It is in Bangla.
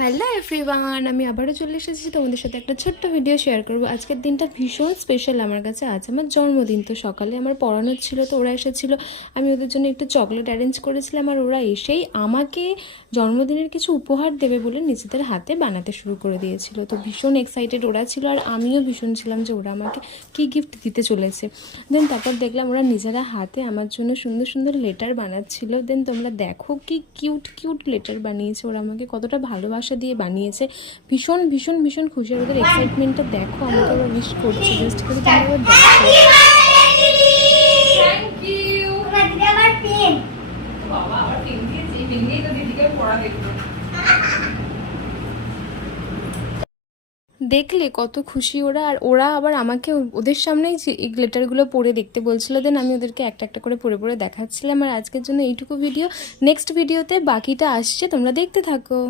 হ্যালো এভরিওয়ান, আমি আবারও চলে এসেছি তোমাদের সাথে একটা ছোট্ট ভিডিও শেয়ার করবো। আজকের দিনটা ভীষণ স্পেশাল আমার কাছে। আজ আমার জন্মদিন। তো সকালে আমার পড়ানোর ছিল, তো ওরা এসেছিলো। আমি ওদের জন্য একটু চকলেট অ্যারেঞ্জ করেছিলাম, আর ওরা এসেই আমাকে জন্মদিনের কিছু উপহার দেবে বলে নিজেদের হাতে বানাতে শুরু করে দিয়েছিল। তো ভীষণ এক্সাইটেড ওরা ছিল, আর আমিও ভীষণ ছিলাম যে ওরা আমাকে কী গিফট দিতে চলেছে। দেন তারপর দেখলাম ওরা নিজেরা হাতে আমার জন্য সুন্দর সুন্দর লেটার বানাচ্ছিল। দেন তোমরা দেখো কি কিউট কিউট লেটার বানিয়েছে ওরা, আমাকে কতটা ভালোবাসা দিয়ে বানিয়েছে। ভীষণ ভীষণ ভীষণ খুশি। আর ওদের এক্সাইটমেন্টটা দেখো, আমাকে ওরা উইশ করছে, জাস্ট করে তোমরা একবার দেখো। Thank you. দিদি আমার পেন। বাবা আবার পেন দিয়েছে, এই পেন দিয়েই তো দিদিকে পড়া দেখলো। দেখলে কত খুশি ওরা। আর ওরা আবার আমাকে ওদের সামনেই এই লেটারগুলো পড়ে দেখতে বলছিল। দেন আমি ওদেরকে একটা একটা করে পড়ে পড়ে দেখাচ্ছিলাম। আর আজকের জন্য এইটুকু ভিডিও। নেক্সট ভিডিওতে বাকিটা আসছে, তোমরা দেখতে থাকো।